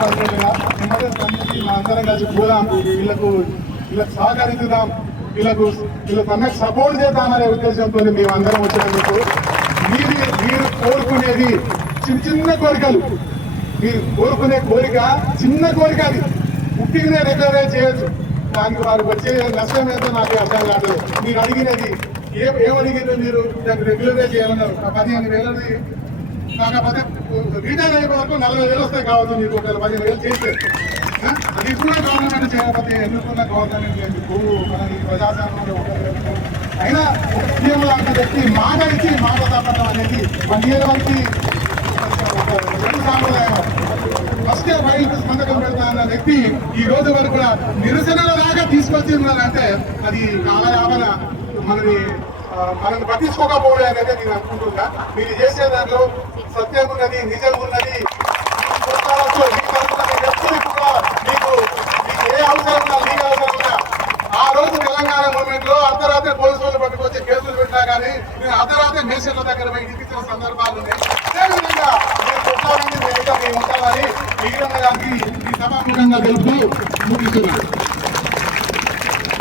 మాట్లాడుతుండగా వెంటనే స్పందించి మా అందరం కలిసి పోదాం వీళ్ళకు వీళ్ళకి సహకరిద్దాం వీళ్ళకు వీళ్ళకి అన్నకు సపోర్ట్ చేద్దామనే ఉద్దేశంతో మేము అందరం వచ్చినందుకు మీరు మీరు కోరుకునేది చిన్న చిన్న కోరికలు మీరు కోరుకునే కోరిక చిన్న కోరిక అది పుట్టినే రెగ్యులరైజ్ చేయొచ్చు దానికి వారికి వచ్చే నష్టం ఏంటో నాకు అర్థం కాదు మీరు అడిగినది ఏం ఏమడిగిన మీరు దాన్ని రెగ్యులరైజ్ చేయాలన్నారు ఆ పదిహేను వేలది కాకపోతే రిటైర్ అయిపోయే వరకు నలభై వేలు వస్తాయి కావచ్చు మీకు ఒక పదిహేను వేలు చేస్తే. అది కూడా గవర్నమెంట్ చేయకపోతే ఎన్నుకున్న గవర్నమెంట్ ఎందుకు మన ఈ ప్రజాస్వామ్యంలో అయినా ఒక సీఎం లాంటి వ్యక్తి మాట ఇచ్చి మాట తప్పడం అనేది వన్ ఇయర్ వరకు సాంప్రదాయం. ఫస్ట్ బయట సంతకం పెడతా అన్న వ్యక్తి ఈ రోజు వరకు కూడా నిరసనల దాకా తీసుకొచ్చి ఉన్నారంటే అది కాలయాపన మనది మనల్ని పట్టించుకోకపోవడం అనేది నేను అనుకుంటున్నా. మీరు చేసే దాంట్లో సత్యం ఉన్నది నిజం ఉన్నది. మీకు మీకు ఏ అవసరం ఉన్నా మీకు అవసరం ఉన్నా ఆ రోజు తెలంగాణ మూమెంట్లో అర్ధరాత్రి పోలీసు వాళ్ళు పట్టుకొచ్చి కేసులు పెట్టినా కానీ నేను అర్ధరాత్రి మేషన్ల దగ్గర పోయి ఇప్పించిన సందర్భాలు ఉన్నాయి. అదేవిధంగా నేను కొట్లాడింది మేము ఉంటామని మిగిలిన గారికి ఈ సభాముఖంగా తెలుపుతూ ముగిస్తున్నాను.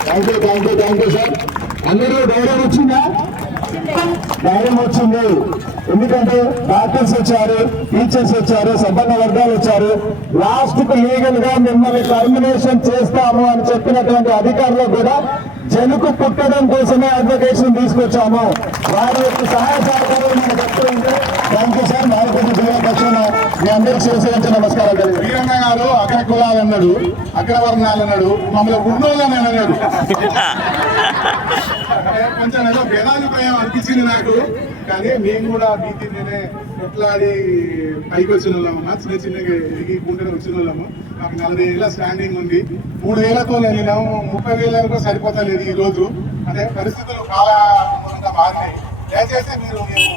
Thank you thank you thank you sir అందరూ ధైర్యం వచ్చిందా? ధైర్యం వచ్చింది. ఎందుకంటే డాక్టర్స్ వచ్చారు టీచర్స్ వచ్చారు సంపన్న వర్గాలు వచ్చారు. లాస్ట్కు లీగల్గా మిమ్మల్ని టర్మినేషన్ చేస్తాము అని చెప్పినటువంటి అధికారులు కూడా జనుకు పుట్టడం కోసమే అడ్వకేషన్ తీసుకొచ్చాము. వారి యొక్క సహాయ సహకారం మనకు ఉంటే. థ్యాంక్ యూ సార్ నాలుగు జిల్లాకు వచ్చిన మీ అందరికి శివసేన నమస్కారాలు కలిగి వీరన్న గారు అక్కడ కులాలు అన్నాడు అగ్రవర్ణాలు అన్నాడు మమ్మల్ని ఉన్నోళ్ళని అన్నాడు కొంచెం ఏదో భేదాభిప్రాయం అనిపించింది నాకు కానీ మేము కూడా వీటినే కొట్లాడి పైకి వచ్చిన వాళ్ళము చిన్న చిన్నగా ఎదిగి గుంటెని వచ్చిన వాళ్ళము. మాకు నలభై ఏళ్ళ స్టాండింగ్ ఉంది. మూడు వేలతో వెళ్ళినాము ముప్పై వేలకు సరిపోతలేదు ఈ రోజు. అంటే పరిస్థితులు చాలా మారినాయి దయచేసి మీరు మేము